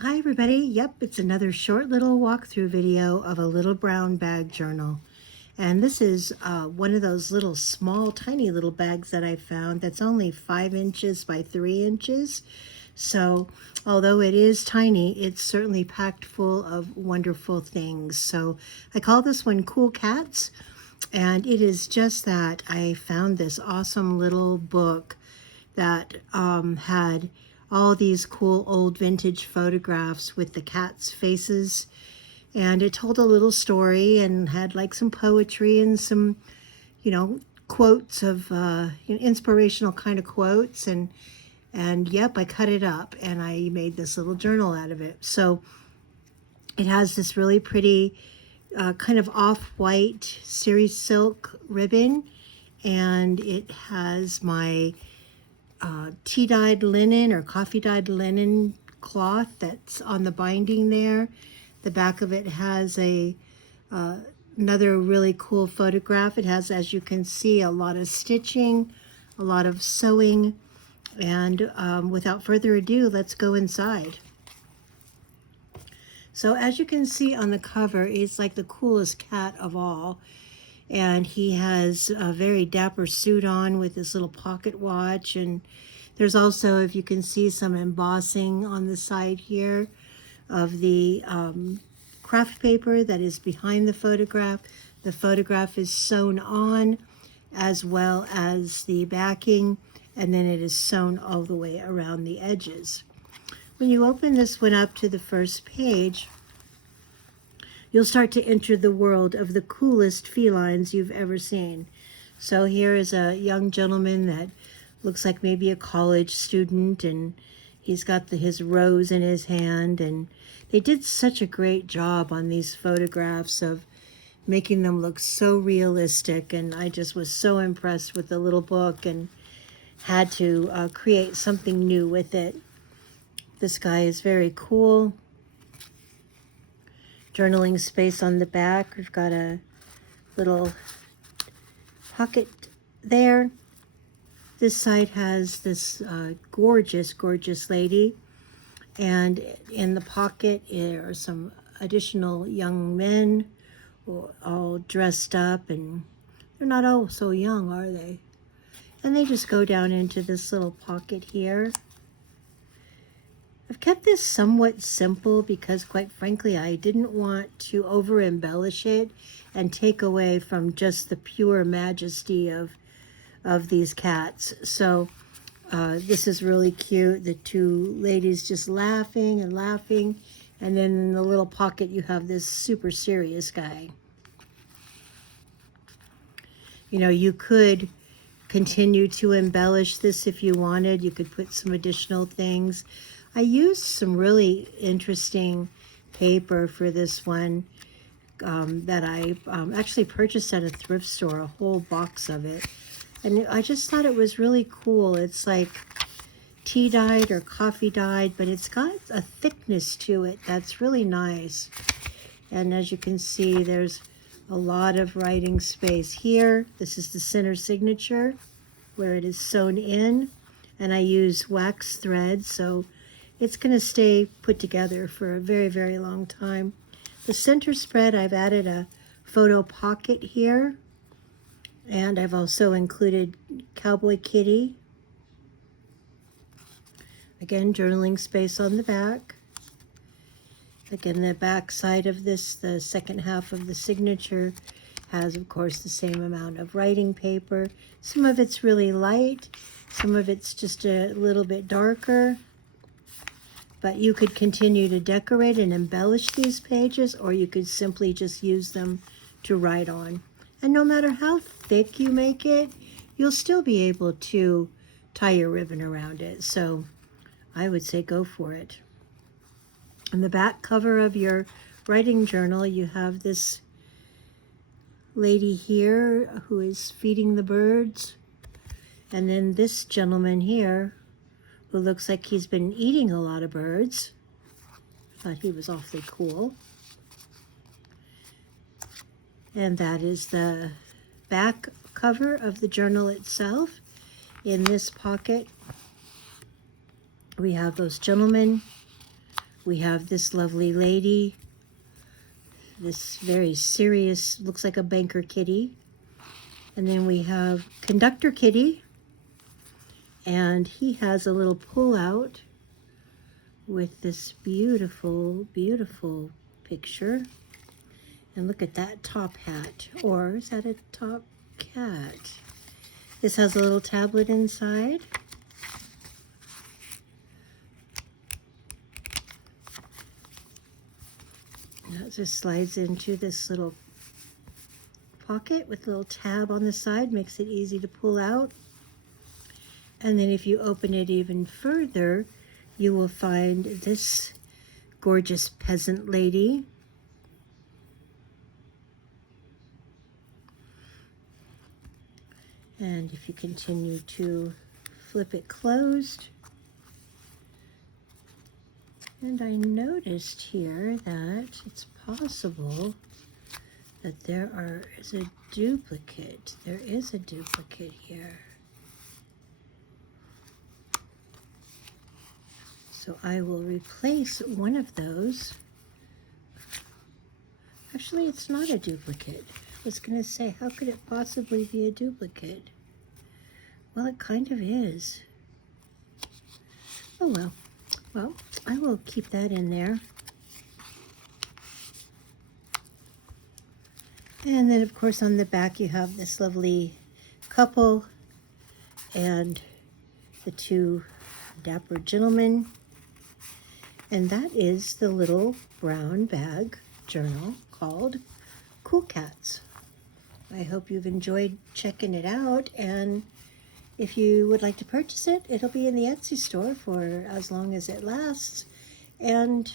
Hi everybody, yep, it's another short little walkthrough video of a little brown bag journal. And this is one of those little small, tiny little bags that I found that's only 5 inches by 3 inches. So although it is tiny, it's certainly packed full of wonderful things. So I call this one Cool Cats. And it is just that I found this awesome little book that had all these cool old vintage photographs with the cats' faces. And it told a little story and had like some poetry and some, quotes of inspirational kind of quotes. And yep, I cut it up and I made this little journal out of it. So it has this really pretty kind of off-white Siri silk ribbon, and it has my tea dyed linen or coffee dyed linen cloth that's on the binding there. The back of it has another really cool photograph. It has, as you can see, a lot of stitching, a lot of sewing, and without further ado, let's go inside. So as you can see on the cover, he's like the coolest cat of all. And he has a very dapper suit on with this little pocket watch. And there's also, if you can see, some embossing on the side here of the craft paper that is behind the photograph. The photograph is sewn on, as well as the backing, and then it is sewn all the way around the edges. When you open this one up to the first page, you'll start to enter the world of the coolest felines you've ever seen. So here is a young gentleman that looks like maybe a college student, and he's got his rose in his hand. And they did such a great job on these photographs of making them look so realistic. And I just was so impressed with the little book and had to create something new with it. This guy is very cool. Journaling space on the back. We've got a little pocket there. This side has this gorgeous, gorgeous lady. And in the pocket are some additional young men all dressed up. And they're not all so young, are they? And they just go down into this little pocket here. I've kept this somewhat simple because, quite frankly, I didn't want to over embellish it and take away from just the pure majesty of these cats. So this is really cute. The two ladies just laughing and laughing. And then in the little pocket, you have this super serious guy. You know, you could continue to embellish this if you wanted. You could put some additional things. I used some really interesting paper for this one that I actually purchased at a thrift store, a whole box of it. And I just thought it was really cool. It's like tea dyed or coffee dyed, but it's got a thickness to it that's really nice. And as you can see, there's a lot of writing space here. This is the center signature where it is sewn in, and I use wax thread, so it's going to stay put together for a very, very long time. The center spread, I've added a photo pocket here, and I've also included Cowboy Kitty. Again, journaling space on the back. Again, the back side of this, the second half of the signature, has, of course, the same amount of writing paper. Some of it's really light, some of it's just a little bit darker. But you could continue to decorate and embellish these pages, or you could simply just use them to write on. And no matter how thick you make it, you'll still be able to tie your ribbon around it. So I would say go for it. On the back cover of your writing journal, you have this lady here who is feeding the birds. And then this gentleman here who looks like he's been eating a lot of birds. Thought he was awfully cool. And that is the back cover of the journal itself. In this pocket, we have those gentlemen We have this lovely lady, this very serious, looks like a banker kitty. And then we have Conductor Kitty, and he has a little pull-out with this beautiful, beautiful picture. And look at that top hat, or is that a top cat? This has a little tablet inside. That just slides into this little pocket with a little tab on the side, makes it easy to pull out. And then if you open it even further, you will find this gorgeous peasant lady. And if you continue to flip it closed, and I noticed here that it's possible that there is a duplicate. There is a duplicate here. So I will replace one of those. Actually, it's not a duplicate. I was going to say, how could it possibly be a duplicate? Well, it kind of is. Oh well. Well, I will keep that in there. And then, of course, on the back you have this lovely couple and the two dapper gentlemen. And that is the little brown bag journal called Cool Cats. I hope you've enjoyed checking it out, and if you would like to purchase it, it'll be in the Etsy store for as long as it lasts. And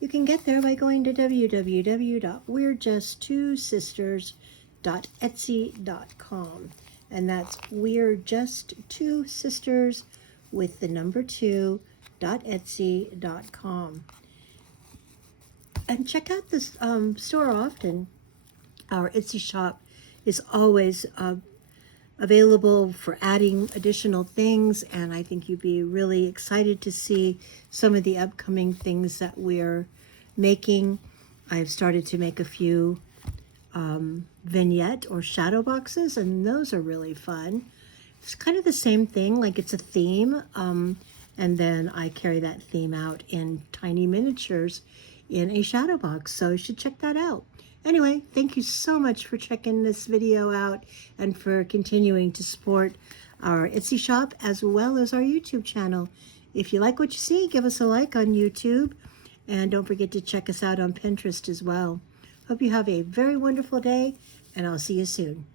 you can get there by going to www.we'rejusttwosisters.etsy.com. And that's We're Just Two Sisters with the number 2.etsy.com. And check out this store often. Our Etsy shop is always available for adding additional things, and I think you'd be really excited to see some of the upcoming things that we're making. I've started to make a few vignette or shadow boxes, and those are really fun. It's kind of the same thing, like it's a theme, and then I carry that theme out in tiny miniatures in a shadow box, so you should check that out. Anyway, thank you so much for checking this video out and for continuing to support our Etsy shop as well as our YouTube channel. If you like what you see, give us a like on YouTube, and don't forget to check us out on Pinterest as well. Hope you have a very wonderful day, and I'll see you soon.